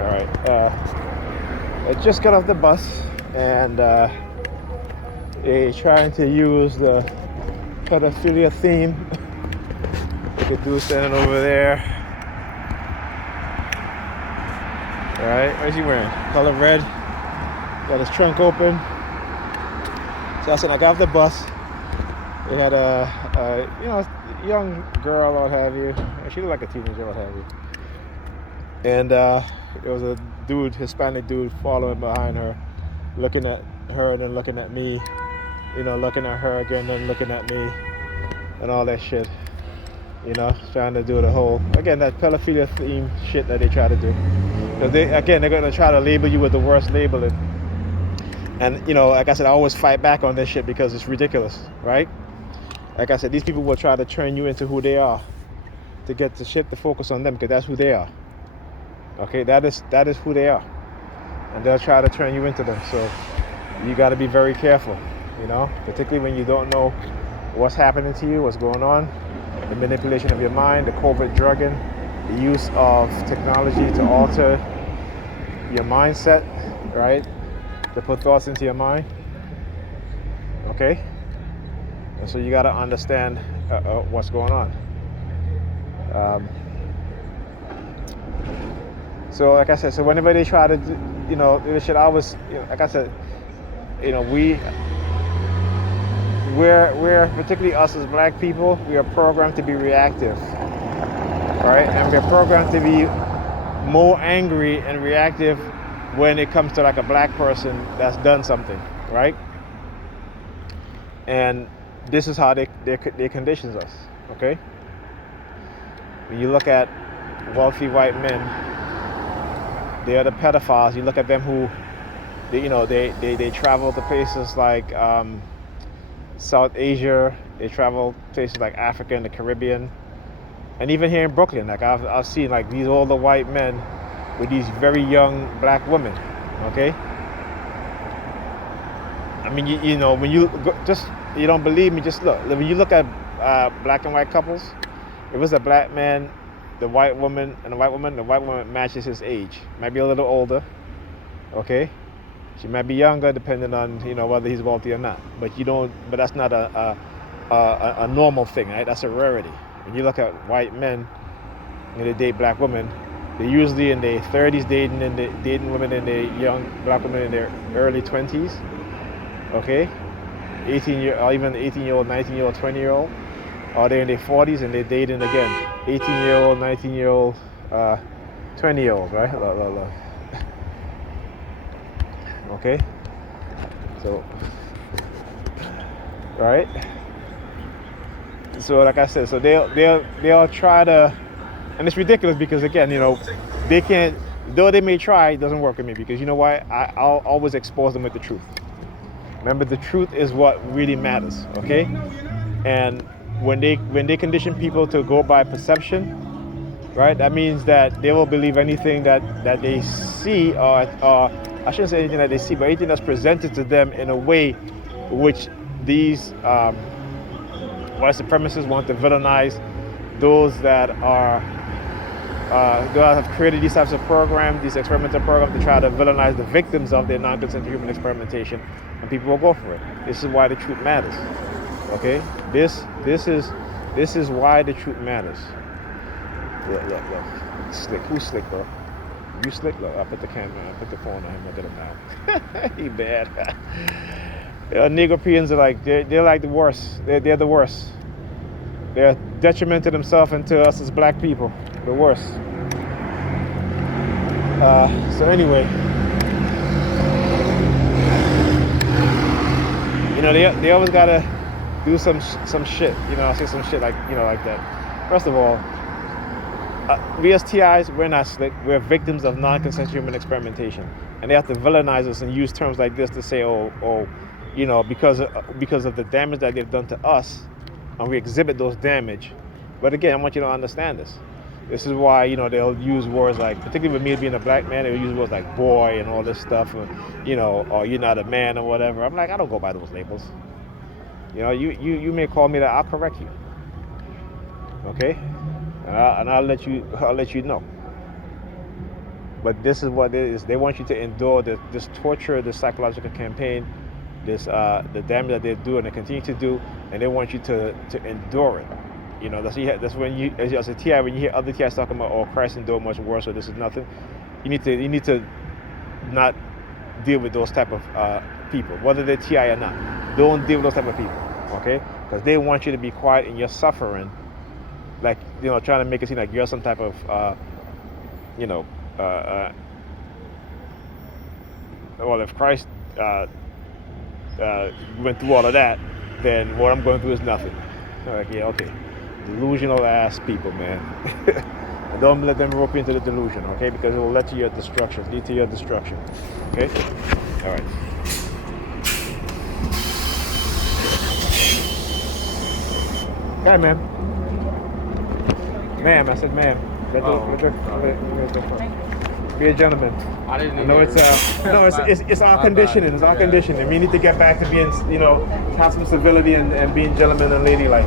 All right. I just got off the bus, and they're trying to use the pedophilia theme. Look at dude standing over there. All right. What is he wearing? Color red. Got his trunk open. So I said, I got off the bus. They had a young girl, what have you. She looked like a teenager, what have you. And there was a dude, Hispanic dude, following behind her, looking at her and then looking at me, looking at her again, then looking at me, and all that shit. Trying to do the whole, again, that pedophilia theme shit that they try to do. Because they're going to try to label you with the worst labeling. And, like I said, I always fight back on this shit because it's ridiculous, right? Like I said, these people will try to turn you into who they are to get the shit to focus on them, because that's who they are. Okay, that is who they are. And they'll try to turn you into them. So you got to be very careful, particularly when you don't know what's happening to you, what's going on, the manipulation of your mind, the covert drugging, the use of technology to alter your mindset, right? To put thoughts into your mind. Okay? And so you got to understand what's going on. So like I said, so whenever they try to do, this shit, I was, like I said, we're particularly us as black people, we are programmed to be reactive, right? And we're programmed to be more angry and reactive when it comes to like a black person that's done something, right? And this is how they conditions us, okay? When you look at wealthy white men, they are the pedophiles. You look at them who, they travel to places like South Asia. They travel places like Africa and the Caribbean, and even here in Brooklyn, like I've seen like these older white men with these very young black women. Okay. I mean, when you go, you don't believe me, just look. When you look at black and white couples, if it was a black man, the white woman matches his age. Might be a little older, okay? She might be younger, depending on whether he's wealthy or not. But that's not a normal thing, right? That's a rarity. When you look at white men, they date black women, they're usually in their 30s dating women in their young black women in their early 20s, okay? 18-year-old, 19-year-old, 20-year-old. Or they're in their 40s and they're dating again 18-year-old, 19-year-old, 20-year-old, right? Look. Okay, so right. So like I said, so they'll try to, and it's ridiculous because again, they can't. Though they may try, it doesn't work with me because you know why? I'll always expose them with the truth. Remember, the truth is what really matters. Okay, and when they condition people to go by perception, right? That means that they will believe anything that they see, or I shouldn't say anything that they see, but anything that's presented to them in a way which these white supremacists want to villainize those that are that have created these types of programs, these experimental programs, to try to villainize the victims of their non-consensual human experimentation, and people will go for it. This is why the truth matters. Okay, this is why the truth matters. Look. Slick. Who's slick, bro? You slick? Look, I put the phone on him. Look at him now. He bad. Negropeans are like, they're like the worst. They're the worst. They're detriment to themselves and to us as black people. The worst. So anyway, they always gotta do some shit, say some shit like that. First of all, we as TIs, we're not slick. We're victims of non-consensual human experimentation, and they have to villainize us and use terms like this to say, because of the damage that they've done to us, and we exhibit those damage. But again, I want you to understand this. This is why they'll use words like, particularly with me being a black man, they'll use words like boy and all this stuff, or you're not a man or whatever. I'm like, I don't go by those labels. You may call me that. I'll correct you. Okay, and I'll let you know. But this is what it is. They want you to endure this torture, this psychological campaign, this the damage that they do and they continue to do, and they want you to endure it. You know, that's when you, as a TI, when you hear other TIs talking about, oh, Christ endured much worse, or this is nothing. You need to not deal with those type of people, whether they're TI or not. Don't deal with those type of people, okay? Because they want you to be quiet in your suffering, like, you know, trying to make it seem like you're some type of, you know, well, if Christ went through all of that, then what I'm going through is nothing. Like, yeah, okay. Delusional ass people, man. Don't let them rope you into the delusion, okay? Because it will lead to your destruction, lead to your destruction. Okay? All right. Hi, ma'am. Ma'am, I said ma'am. Be a gentleman. I didn't know it's our conditioning. It's our conditioning. We need to get back to being, you know, have some civility and being gentleman and ladylike.